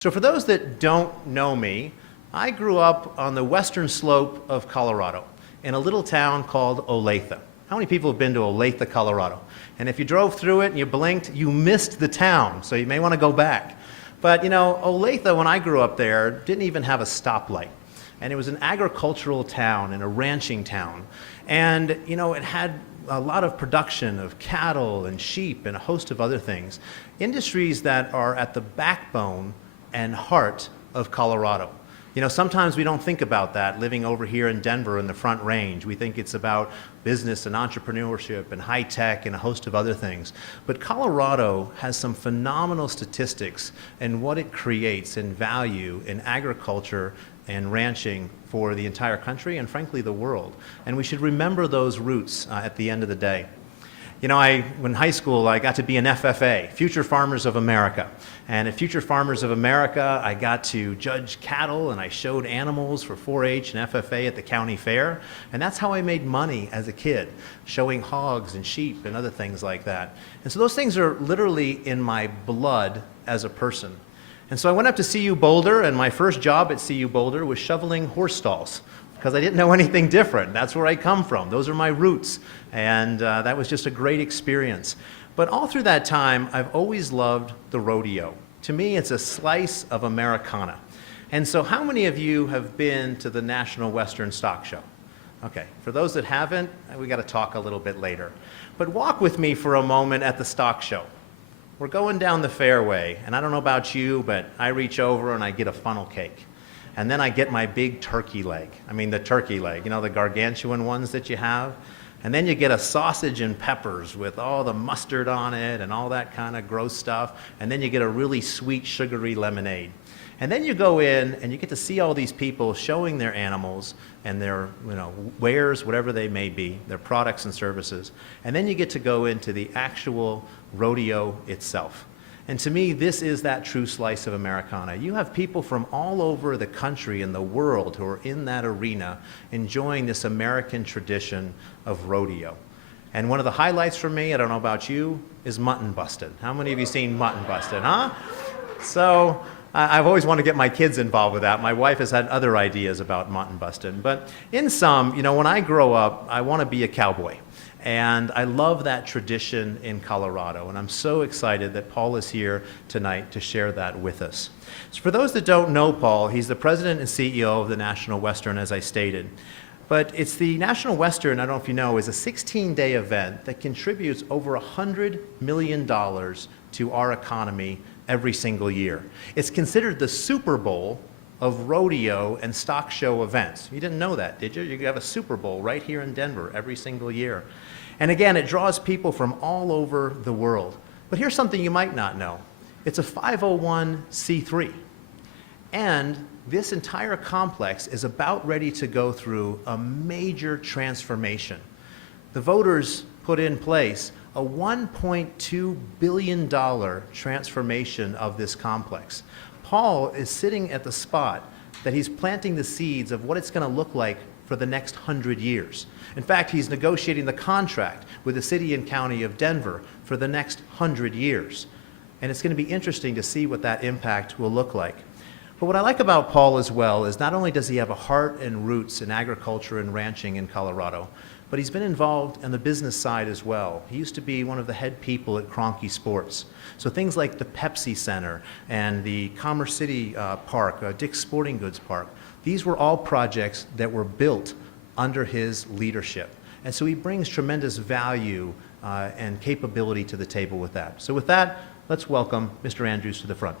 So for those that don't know me, I grew up on the western slope of Colorado in a little town called Olathe. How many people have been to Olathe, Colorado? And if you drove through it and you blinked, you missed the town, so you may want to go back. But you know, Olathe, when I grew up there, didn't even have a stoplight. And it was an agricultural town and a ranching town. And you know, it had a lot of production of cattle and sheep and a host of other things. Industries that are at the backbone and heart of Colorado. You know, sometimes we don't think about that living over here in Denver in the Front Range. We think it's about business and entrepreneurship and high tech and a host of other things. But Colorado has some phenomenal statistics in what it creates in value in agriculture and ranching for the entire country and frankly the world. And we should remember those roots at the end of the day. You know, in high school, I got to be an FFA, Future Farmers of America. And at Future Farmers of America, I got to judge cattle and I showed animals for 4-H and FFA at the county fair. And that's how I made money as a kid, showing hogs and sheep and other things like that. And so those things are literally in my blood as a person. And so I went up to CU Boulder, and my first job at CU Boulder was shoveling horse stalls, because I didn't know anything different. That's where I come from. Those are my roots. And that was just a great experience. But all through that time, I've always loved the rodeo. To me, it's a slice of Americana. And so how many of you have been to the National Western Stock Show? Okay, for those that haven't, we got to talk a little bit later. But walk with me for a moment at the stock show. We're going down the fairway, and I don't know about you, but I reach over and I get a funnel cake. And then I get my big turkey leg. I mean the turkey leg, you know, the gargantuan ones that you have. And then you get a sausage and peppers with all the mustard on it and all that kind of gross stuff. And then you get a really sweet, sugary lemonade. And then you go in and you get to see all these people showing their animals and their, you know, wares, whatever they may be, their products and services. And then you get to go into the actual rodeo itself. And to me, this is that true slice of Americana. You have people from all over the country and the world who are in that arena enjoying this American tradition of rodeo. And one of the highlights for me, I don't know about you, is mutton busted. How many of you seen mutton busted, huh? So I've always wanted to get my kids involved with that. My wife has had other ideas about mutton busted. But in sum, you know, when I grow up, I want to be a cowboy. And I love that tradition in Colorado, and I'm so excited that Paul is here tonight to share that with us. So for those that don't know Paul, he's the president and CEO of the National Western, as I stated. But it's the National Western, I don't know if you know, is a 16-day event that contributes over $100 million to our economy every single year. It's considered the Super Bowl of rodeo and stock show events. You didn't know that, did you? You have a Super Bowl right here in Denver every single year. And again, it draws people from all over the world. But here's something you might not know. It's a 501c3. And this entire complex is about ready to go through a major transformation. The voters put in place a $1.2 billion transformation of this complex. Paul is sitting at the spot that he's planting the seeds of what it's going to look like for the next 100 years. In fact, he's negotiating the contract with the city and county of Denver for the next 100 years. And it's going to be interesting to see what that impact will look like. But what I like about Paul as well is not only does he have a heart and roots in agriculture and ranching in Colorado, but he's been involved on the business side as well. He used to be one of the head people at Kroenke Sports. So things like the Pepsi Center and the Commerce City Park, Dick's Sporting Goods Park, these were all projects that were built under his leadership. And so he brings tremendous value and capability to the table with that. So with that, let's welcome Mr. Andrews to the front.